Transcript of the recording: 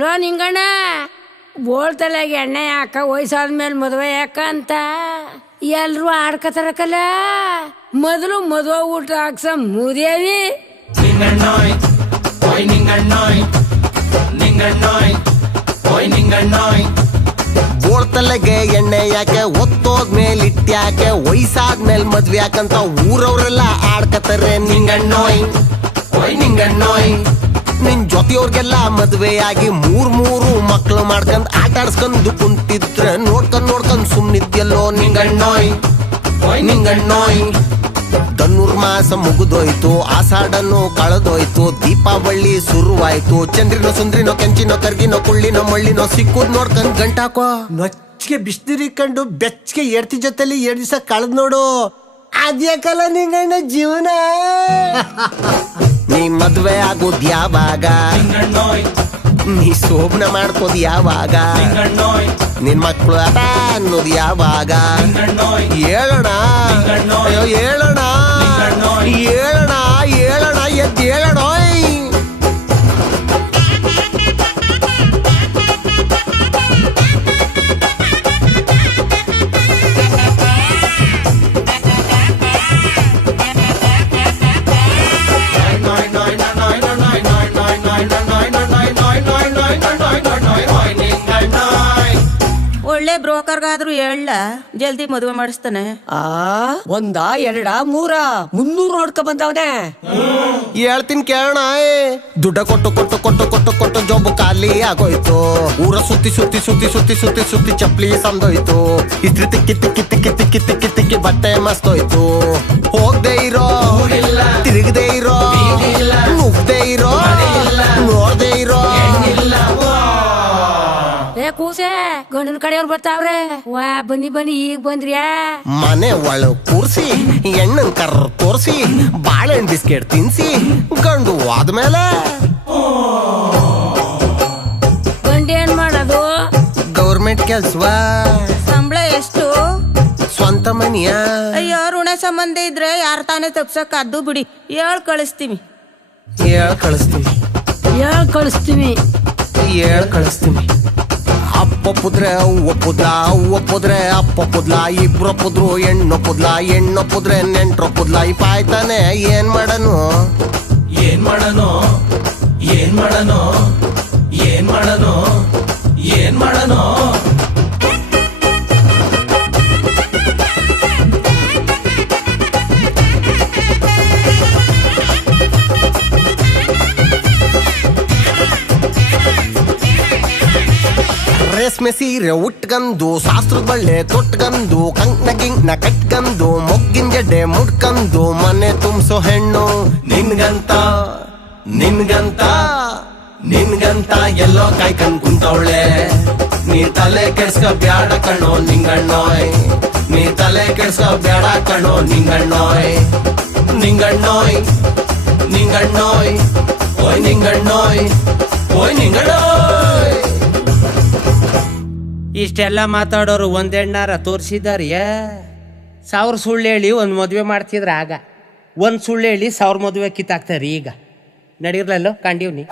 Low Ninganna ಬೋಳ್ತಲೆಗೆ ಎಣ್ಣೆ ಯಾಕ ವಯಸ್ಸಾದ್ಮೇಲೆ ಮದುವೆ ಯಾಕ ಅಂತ ಎಲ್ರು ಆಡ್ಕತಾರಕಲ್ಲ. ಮೊದಲು ಮದುವೆ ಊಟ ಹಾಕ್ಸ ಮುದೇವಿ ಬೋಳ್ತಲೆಗೆ ಎಣ್ಣೆ ಯಾಕೆ ಒತ್ತೋದ್ಮೇಲೆ ಇಟ್ಟ್ಯಾಕೆ ವಯಸ್ಸಾದ್ಮೇಲೆ ಮದ್ವೆ ಯಾಕಂತ ಊರವ್ರೆಲ್ಲ ಆಡ್ಕತಾರೆ. ನಿಂಗಣ್ಣೋಯ್ ನಿಂಗಣ್ಣೋಯ್ ನಿನ್ ಜೊತೆಯವ್ರಿಗೆಲ್ಲ ಮದ್ವೆ ಆಗಿ ಮೂರು ಮಕ್ಳು ಮಾಡ್ಕೊಂಡ್ ಆಟ ಆಡ್ಸ್ಕೊಂಡು ಕುಂತಿದ್ರೆ ನೋಡ್ಕೊಂಡ್ ಸುಮ್ನಿದ್ಯಲ್ಲೋ. ನಿಂಗಣ್ಣೋಯ್ ನಿಂಗಣ್ಣೋಯ್ ಧನುರ್ಮಾಸ ಮುಗಿದೋಯ್ತು, ಆಷಾಢನು ಕಳೆದೋಯ್ತು, ದೀಪಾವಳಿ ಶುರುವಾಯ್ತು. ಚಂದ್ರಿನೋ ಸುಂದ್ರಿನೋ ಕೆಂಚಿನೋ ಕರ್ಗಿನೋ ಕುಳ್ಳಿನೋ ಮಳ್ಳಿನೋ ಸಿಕ್ಕುದ್ ನೋಡ್ಕೊಂಡ್ ಗಂಟಾಕೋ. ನೊಚ್ಚಿಗೆ ಬಿಸ್ದಿರಿ ಕಂಡು ಬೆಚ್ಚಿಗೆ ಎಡ್ತಿ ಜೊತೆಲಿ 2 ದಿವಸ ಕಳೆದ್ ನೋಡು. ಅದ್ಯಾಕಲ್ಲ ನಿಂಗಣ್ಣ ಜೀವನ. ನೀ ಮದ್ವೆ ಆಗೋದ್ ಯಾವಾಗ, ನೀ ಶೋಭನ ಮಾಡ್ಕೋದ್ ಯಾವಾಗ, ನಿನ್ ಮಕ್ಳು ಆಟ ಅನ್ನೋದು ಯಾವಾಗ. ಹೇಳೋಣ ಅಯ್ಯೋ ಹೇಳೋಣ ಹೇಳೋಣ ಹೇಳೋಣ ಎದ್ದು ಹೇಳೋಣ. ಒಳ್ಳೆ ಬ್ರೋಕರ್ಗಾದ್ರೂ ಹೇಳ ಜಲ್ದಿ ಮದುವೆ ಮಾಡಿಸ್ತಾನೆ. ಒಂದ 2 3 300 ನೋಡ್ಕೊ ಬಂದವನೆ. ಹೇಳ್ತೀನಿ ಕೇಳೋಣ. ದುಡ್ಡ ಕೊಟ್ಟು ಕೊಟ್ಟು ಕೊಟ್ಟು ಕೊಟ್ಟು ಕೊಟ್ಟು ಜೊಬ್ಬು ಖಾಲಿ ಆಗೋಯ್ತು. ಊರ ಸುತ್ತಿ ಸುತ್ತಿ ಸುತ್ತಿ ಸುತ್ತಿ ಸುತ್ತಿ ಸುತ್ತಿ ಚಪ್ಲಿ ಸಂದೋಯ್ತು. ಇಸ್ತ್ರಿ ತಿಕ್ಕಿ ತಿಕ್ಕಿ ತಿಕ್ಕಿ ತಿಕ್ಕಿ ತಿಕ್ಕಿ ತಿಕ್ಕಿ ಬಟ್ಟೆ ಮಸ್ತೋಯ್ತು. ಹೋಗ್ದೆ ಇರೋ ತಿರುಗದೆ ಇರೋ ನುಗ್ದೆ ಇರೋ ನೋಡ್ದೆ ಇರೋ. ಕೂಸೆ ಗಂಡನ ಕಡೆಯವ್ರು ಬರ್ತಾವ್ರೆ. ವಾ ಬನ್ನಿ ಬನ್ನಿ ಈಗ ಬಂದ್ರ್ಯಾ. ಮನೆ ಒಳ ಕೂರ್ಸಿ ಎಣ್ಣನ್ ಕರ್ರ ತೋರ್ಸಿ ಬಾಳೆಹಣ್ಣು ಬಿಸ್ಕೆಟ್ ತಿನ್ಸಿ ಗಂಡು ಆದ್ಮೇಲೆ ಗಂಡ ಏನ್ ಮಾಡೋದು? ಗೌರ್ಮೆಂಟ್ ಕೆಲ್ಸವಾ? ಸಂಬಳ ಎಷ್ಟು? ಸ್ವಂತ ಮನಿಯ? ಅಯ್ಯೋ ಋಣ ಸಂಬಂಧ ಇದ್ರೆ ಯಾರ ತಾನೇ ತಪ್ಸಕ್ ಅದ್ದು ಬಿಡಿ. ಹೇಳ್ ಕಳಿಸ್ತೀವಿ. ಹೇಳ್ ಕಳಿಸ್ತೀವಿ ಹೇಳ್ ಕಳಿಸ್ತೀವಿ ಹೇಳ್ ಕಳಿಸ್ತೀವಿ. ಅಪ್ಪೊಪ್ಪುದ್ರೆ ಒಪ್ಪುದ್ಲ ಒಪ್ಪುದ್ರೆ ಅಪ್ಪೊಪ್ಪುದ್ಲ ಇಬ್ರೊಪ್ಪುದ್ರು ಹೆಣ್ಣೊಪ್ಪುದ್ಲ ಹೆಣ್ಣೊಪ್ಪುದ್ರೆ ನೆಂಟ್ರೊಪ್ಪುದ್ಲ. ಈ ಪಾಯ್ತಾನೆ ಏನ್ ಮಾಡನು ಏನ್ ಮಾಡನು ಏನ್ ಮಾಡನು ಏನ್ ಮಾಡನು ಏನ್ ಮಾಡನು. ರೇಷ್ಮೆ ಸೀರೆ ಉಟ್ಕಂದು ಶಾಸ್ತ್ರದ ಬಳ್ಳೆ ತೊಟ್ಕಂದು ಕಂಕ್ನ ಗಿಂಕ್ನ ಕಟ್ಕಂದು ಮೊಗ್ಗಿನ ಜಡ್ಡೆ ಮುಡ್ಕಂದು ಮನೆ ತುಂಬಿಸೋ ಹೆಣ್ಣು. ನಿನ್ಗಂತ ನಿನ್ಗಂತ ನಿನ್ಗಂತ ಎಲ್ಲೋ ಕಾಯ್ಕೊಂಡ್ ಕುಂತವಳೆ. ನೀ ತಲೆ ಕೆಡ್ಸ್ಕ ಬ್ಯಾಡ ಕಣೋ ನಿಂಗಣ್ಣೋಯ್, ನೀ ತಲೆ ಕೆಡ್ಸ್ಕ ಬ್ಯಾಡ ಕಣೋ ನಿಂಗಣ್ಣೋಯ್. ನಿಂಗಣ್ಣೋಯ್ ನಿಂಗಣ್ಣೋಯ್ ಓಯ್ ನಿಂಗಣ್ಣೋಯ್ ಓಯ್ ನಿಂಗಣ್ಣೋಯ್. ಇಷ್ಟೆಲ್ಲ ಮಾತಾಡೋರು ಒಂದೆಣ್ಣಾರ ತೋರಿಸಿದಾರಿಯ. 1000 ಸುಳ್ಳು ಹೇಳಿ ಒಂದು ಮದುವೆ ಮಾಡ್ತಿದ್ರ ಆಗ. 1 ಸುಳ್ಳು ಹೇಳಿ 1000 ಮದುವೆ ಕಿತ್ತಾಕ್ತಾರೆ ಈಗ. ನಡೀರ್ಲಲ್ಲೋ ಕಂಡೀವ್ನಿ.